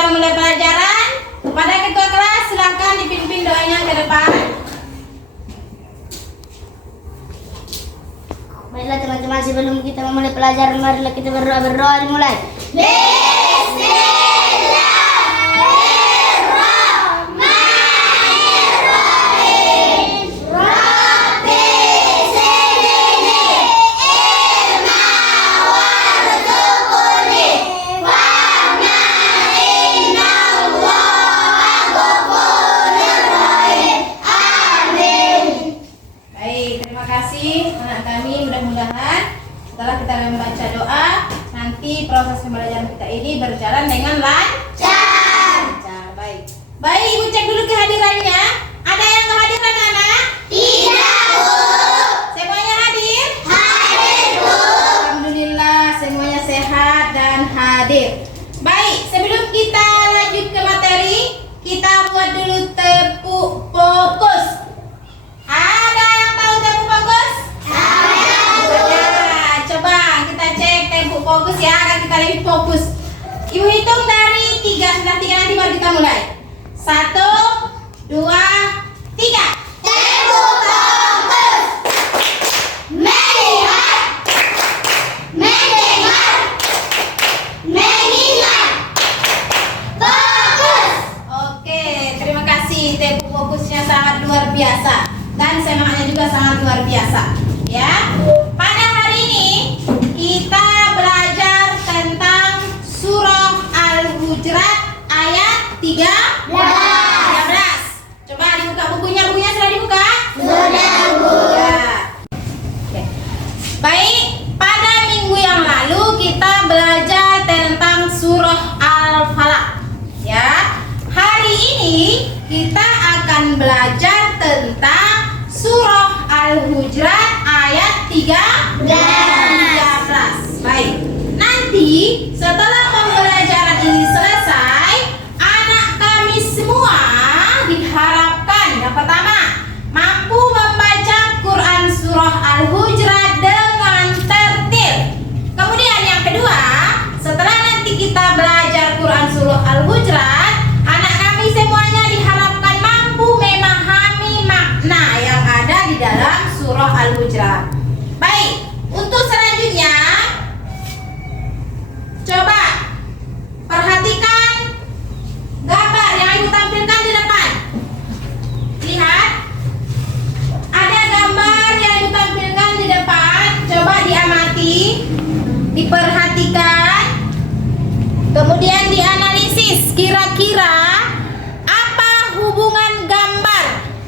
kita mulai pelajaran. Kepada ketua kelas silakan dipimpin doanya ke depan. Baiklah teman-teman, sebelum kita memulai pelajaran, marilah kita berdoa dimulai. Anak kami, mudah-mudahan setelah kita membaca doa, nanti proses pembelajaran kita ini berjalan dengan lancar. Baik. Baik, Ibu cek dulu kehadirannya. Ada yang kehadiran anak? Tidak, Bu. Semuanya hadir? Hadir, Bu. Alhamdulillah semuanya sehat dan hadir. Baik, sebelum kita lanjut ke materi, kita buat dulu tepuk fokus. Ada yang tahu tepuk fokus? Ya, coba kita cek tepuk fokus ya, agar kita lebih fokus. Ibu hitung dari 3, sudah 3 nanti baru kita mulai. 1, 2, 3. Tepuk fokus. Melihat, mendengar, mengingat. Fokus. Oke, terima kasih. Tepuk fokusnya sangat luar biasa dan semangatnya juga sangat luar biasa. Ya, pada hari ini kita belajar tentang surah Al-Hujurat ayat 13. Coba dibuka bukunya sudah dibuka? Sudah, Bu. Ya. Oke. Baik, pada minggu yang lalu kita belajar tentang surah Al-Falaq. Ya, hari ini kita akan belajar tentang surah Al-Hujurat ayat 13. Baik. Nanti setelah pembelajaran ini selesai, anak kami semua diharapkan yang pertama mampu membaca Quran surah Al-Hujurat dengan tertib. Kemudian yang kedua, setelah nanti kita belajar Quran surah Al-Hujurat, anak kami semuanya diharapkan mampu memahami makna yang ada di dalam surah Al-Hujurat. Baik, untuk selanjutnya coba perhatikan gambar yang Ibu tampilkan di depan. Lihat, ada gambar yang Ibu tampilkan di depan. Coba diamati, diperhatikan, kemudian dianalisis. Kira-kira apa hubungan gambar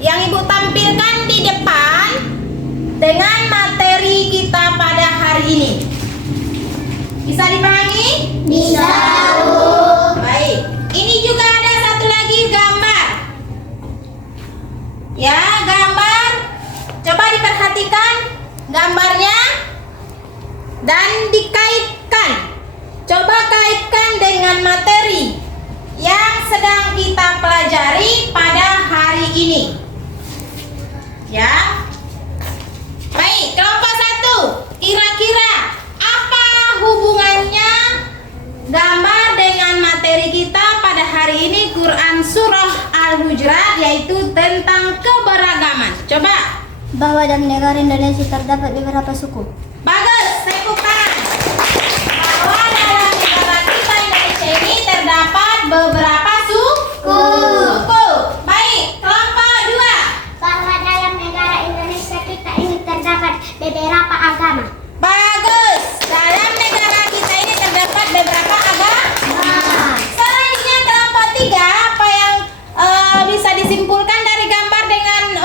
yang Ibu tampilkan di depan dengan materi kita pada hari ini? Bisa dipahami? Bisa, Bu. Baik. Ini juga ada satu lagi gambar. Ya, gambar. Coba diperhatikan gambarnya dan dikaitkan. Coba kaitkan dengan materi yang sedang kita pelajari pada hari ini. Ya. Baik, kelompok 1. Kira-kira apa hubungannya gambar dengan materi kita pada hari ini Quran surah Al-Hujurat, yaitu tentang keberagaman. Coba. Bahwa dalam negara Indonesia terdapat beberapa suku. Bagus, tepuk tangan. Bahwa dalam negara kita Indonesia ini terdapat beberapa suku. Baik, kelompok 2. Bahwa dalam negara Indonesia kita ini terdapat beberapa agama. Bagus, dalam negara kita ini terdapat beberapa agama. Selanjutnya kelompok 3, apa yang bisa disimpulkan dari gambar dengan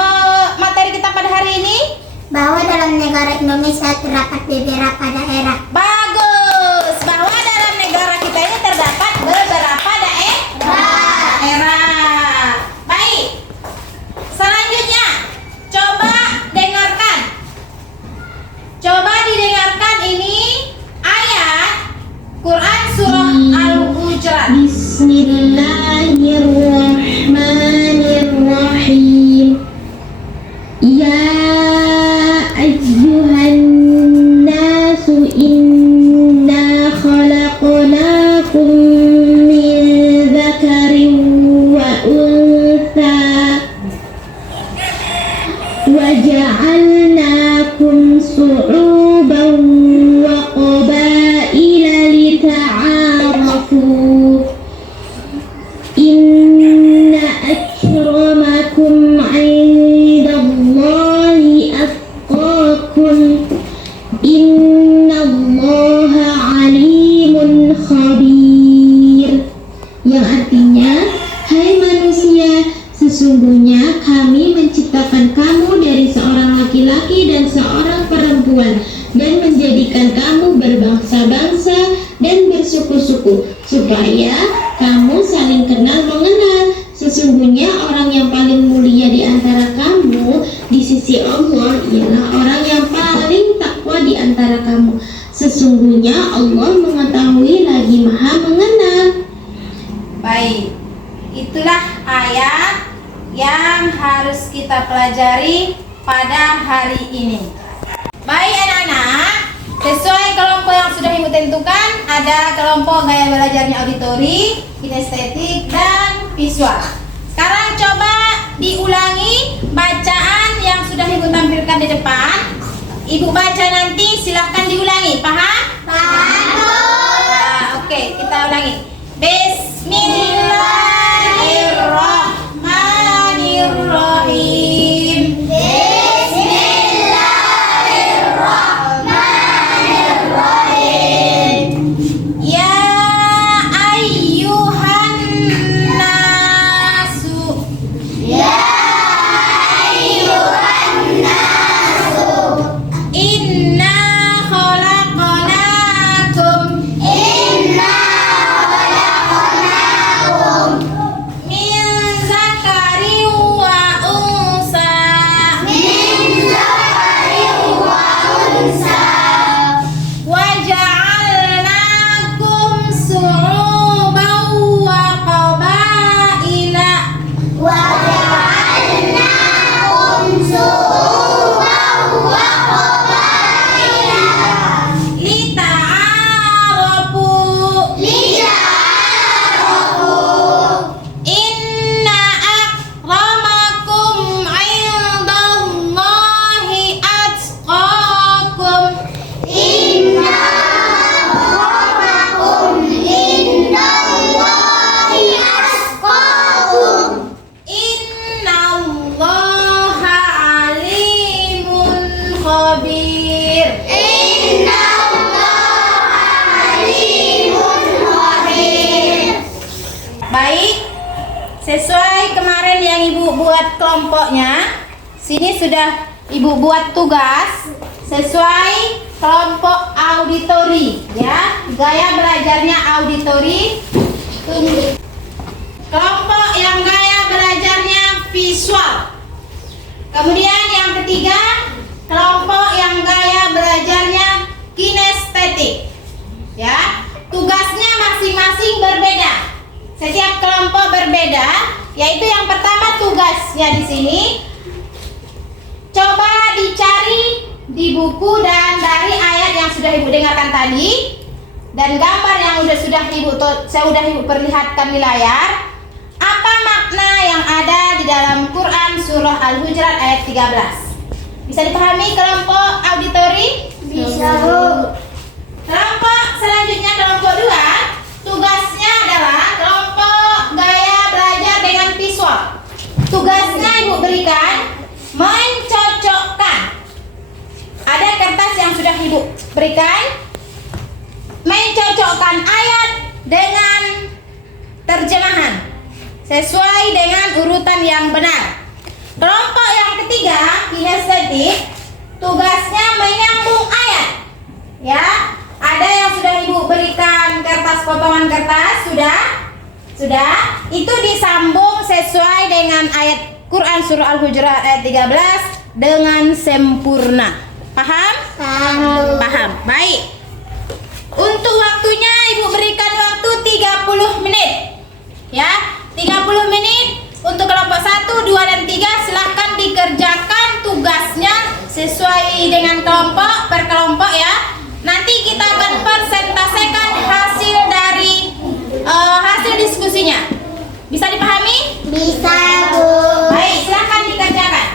materi kita pada hari ini? Bahwa dalam negara Indonesia terdapat beberapa daerah. Bagus, bahwa dalam negara kita ini terdapat beberapa daerah. Baik, selanjutnya coba dengarkan. Coba didengarkan ini ayat Quran surah Al-Hujurat. Bismillahirrahmanirrahim. Ya ayyuhan nasu وجعلناكم شعوبا وقبائل لتعارفوا إن أكرمكم عند الله أتقاكم إن الله عليم خبير, yang artinya, hai manusia, sesungguhnya kami menciptakan kamu dari seorang laki-laki dan seorang perempuan dan menjadikan kamu berbangsa-bangsa dan bersuku-suku supaya kamu saling kenal mengenal. Sesungguhnya orang yang paling mulia di antara kamu di sisi Allah ialah orang yang paling takwa di antara kamu. Sesungguhnya Allah mengetahui lagi Maha mengenal. Baik, itulah ayat yang harus kita pelajari pada hari ini. Baik anak-anak, sesuai kelompok yang sudah Ibu tentukan, ada kelompok gaya belajarnya auditori, kinestetik, dan visual. Sekarang coba diulangi bacaan yang sudah Ibu tampilkan di depan. Ibu baca nanti, silahkan diulangi. Paham? Paham. Nah, oke, kita ulangi. Bismillahirrahmanirrahim. Ya ayyuhan nasu. Inna khalaqnakum min zakarin wa unsa. Wa ja'alnakum syu'uban wa qabaila lita'arafu. Inna akramakum 'indallahi atqakum. Innallaha alimun khabir. Baik, sesuai kemarin yang Ibu buat kelompoknya, sini sudah Ibu buat tugas sesuai kelompok auditori, ya. Gaya belajarnya auditori. Kelompok yang gaya belajarnya visual. Kemudian yang ketiga, kelompok yang gaya belajarnya kinestetik. Ya, tugasnya masing-masing berbeda. Setiap kelompok berbeda, yaitu yang pertama tugasnya di sini. Coba dicari di buku dan dari ayat yang sudah Ibu dengarkan tadi dan gambar yang sudah Ibu perlihatkan di layar. Apa makna yang ada di dalam Quran surah Al-Hujurat ayat 13? Bisa dipahami kelompok auditori? Bisa. Kelompok selanjutnya, kelompok 2, tugasnya adalah kelompok gaya belajar dengan visual. Tugasnya Ibu berikan mencocokkan. Ada kertas yang sudah Ibu berikan, mencocokkan ayat dengan terjemahan sesuai dengan urutan yang benar. Kelompok yang ketiga, kinestetik, tugasnya menyambung ayat. Ya, ada yang sudah Ibu berikan kertas, potongan kertas, sudah. Itu disambung sesuai dengan ayat Quran surah Al-Hujurat ayat 13 dengan sempurna. Paham? Paham. Baik. Untuk waktunya Ibu berikan waktu 30 menit. Ya, 30 menit untuk kelompok 1, 2, dan 3. Silahkan dikerjakan tugasnya sesuai dengan kelompok per kelompok ya. Nanti kita akan persentasekan hasil dari hasil diskusinya. Bisa dipahami? Bisa, Bu. Baik, silahkan dikerjakan.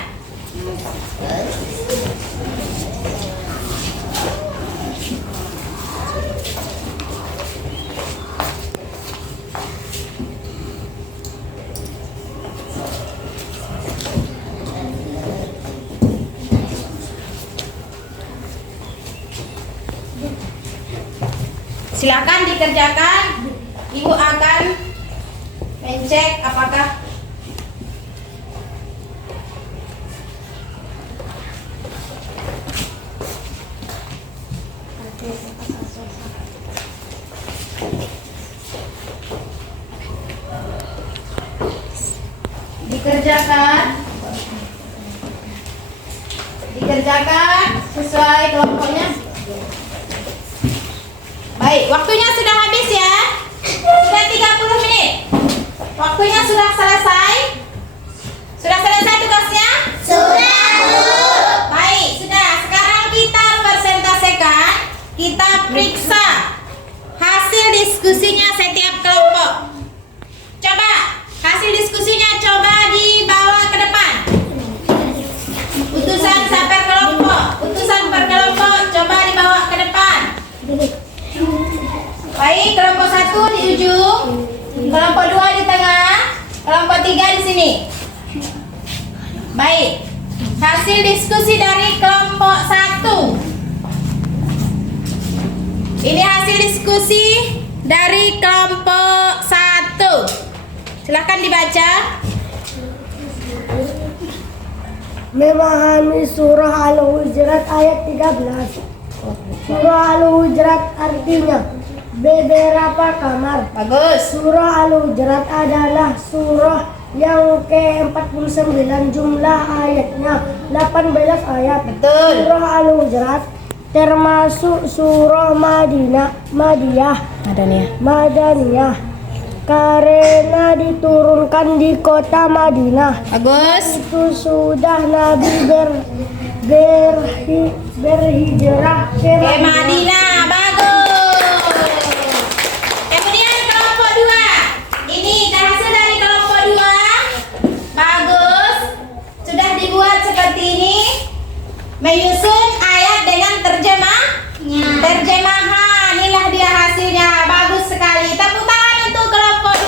Silakan dikerjakan. Ibu akan mencek apakah dikerjakan sesuai kelompoknya. Baik, waktunya sudah habis ya. Sudah 30 menit. Waktunya sudah selesai. Sudah selesai tugasnya? Sudah, Bu. Baik, sudah. Sekarang kita presentasikan, kita periksa hasil diskusinya setiap kelompok. Coba hasil diskusinya coba dibawa ke depan. Utusan per kelompok, coba dibawa ke depan. Baik, kelompok 1 di ujung, kelompok 2 di tengah, kelompok 3 di sini. Baik, hasil diskusi dari kelompok 1. Ini hasil diskusi dari kelompok 1. Silahkan dibaca. Memahami surah Al-Hujurat ayat 13. Surah Al-Hujurat artinya beberapa kamar. Bagus. Surah Al-Hujurat adalah surah yang ke-49, jumlah ayatnya 18 ayat. Betul. Surah Al-Hujurat termasuk surah Madaniyah karena diturunkan di kota Madinah. Bagus. Itu sudah Nabi berhijrah ke Oke, Madinah. Bagus. Kemudian kelompok 2. Ini hasil dari kelompok 2. Bagus. Sudah dibuat seperti ini. Menyusun ayat dengan terjemahan. Inilah dia hasilnya. Bagus sekali. Tepuk tangan untuk kelompok 2.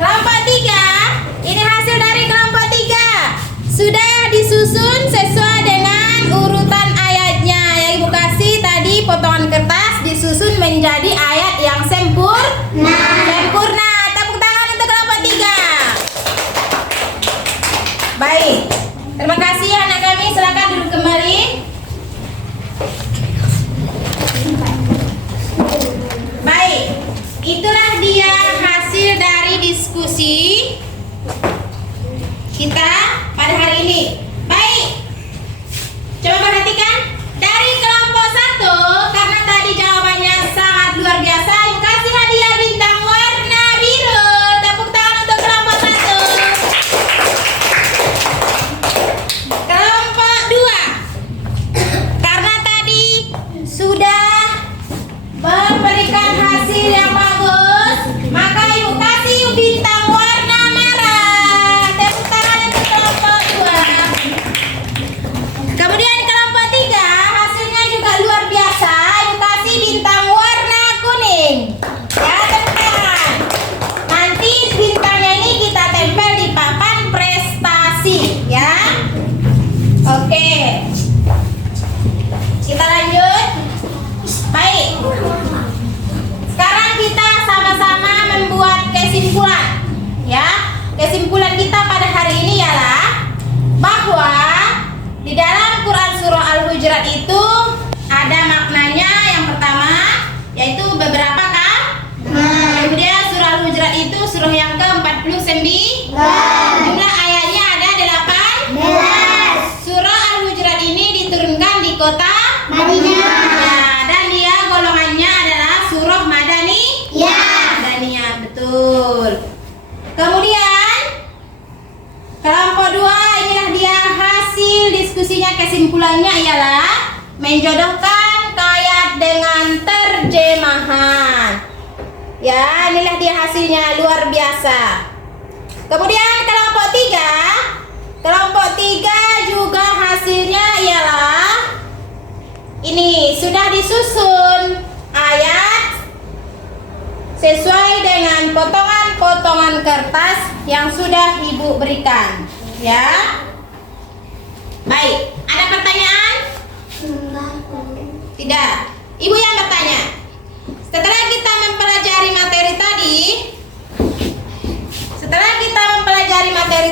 Kelompok 3. Ini hasil dari kelompok 3. Sudah disusun sesuai dengan urutan ayatnya. Yang Ibu kasih tadi potongan kertas disusun menjadi ayat yang sempurna. Tepuk tangan untuk kelompok 3. Baik. Terima kasih anak kami. Silakan duduk kembali. Baik. Itulah dia hasil dari diskusi kita pada hari ini. Baik. Coba perhatikan dari kelompok 1, karena tadi jawabannya sangat luar biasa, yuk kasih hadiah bintang warna biru. Tepuk tangan untuk kelompok 1. Kelompok 2, karena tadi sudah memberikan hasil yang bagus, maka ibu kasih bintang warna merah. Tepuk tangan untuk kelompok 2. Kemudian kelompok 3, hasilnya juga luar biasa, ibu kasih bintang warna kuning. Ya, tepuk tangan. Nanti bintangnya ini kita tempel di papan prestasi, ya. Oke. Kita lanjut. Baik. Sekarang kita sama-sama membuat kesimpulan. Ya. Kesimpulan kita pada hari ini ialah bahwa di dalam Quran surah Al-Hujurat itu ada maknanya. Yang pertama yaitu beberapa kan? Kemudian surah Al-Hujurat itu surah yang ke-49. Jumlah ayatnya ada 8. Surah Al-Hujurat ini diturunkan di kota Madinah. Ya, dan dia golongannya adalah surah Madaniyah, betul. Kemudian kelompok 2, inilah dia hasil diskusinya. Kesimpulannya ialah menjodohkan ayat dengan terjemahan. Ya, inilah dia hasilnya, luar biasa. Kemudian kelompok 3 juga hasilnya ialah ini sudah disusun ayat sesuai dengan potongan-potongan kertas yang sudah Ibu berikan, ya. Baik, ada pertanyaan? Tidak. Ibu yang bertanya. Setelah kita mempelajari materi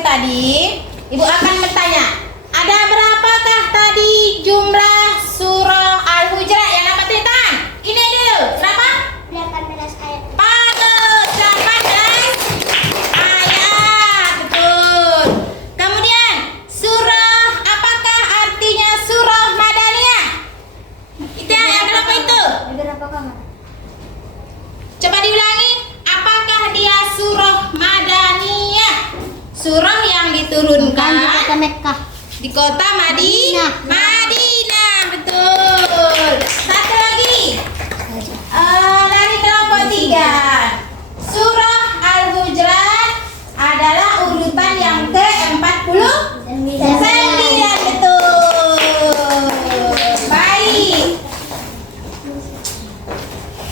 tadi, Ibu akan bertanya, ada berapakah tadi jumlah surah Al-Hujurat yang dapat ditekan? Ini dulu. Berapa? 18 ayat. Bagus, 18 ayat, betul. Kemudian surah, apakah artinya surah Madaniyah? Itu yang berapa itu? Berapakah? Coba diulangi, apakah dia surah Madaniyah? Surah yang diturunkan Kota Mekah. di kota Madinah, betul. Satu lagi. Dari kelompok 3. Surah Al-Hujurat adalah urutan yang ke-49, betul. Baik.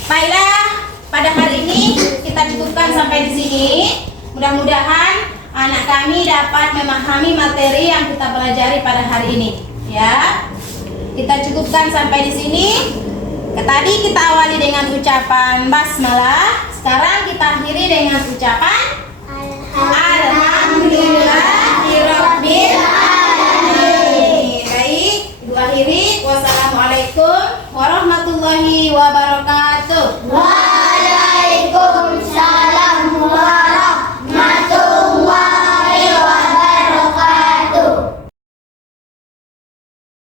Baiklah, pada hari ini kita cukupkan sampai di sini. Mudah-mudahan anak kami dapat memahami materi yang kita pelajari pada hari ini, ya. Kita cukupkan sampai di sini. Tadi kita awali dengan ucapan basmalah, sekarang kita akhiri dengan ucapan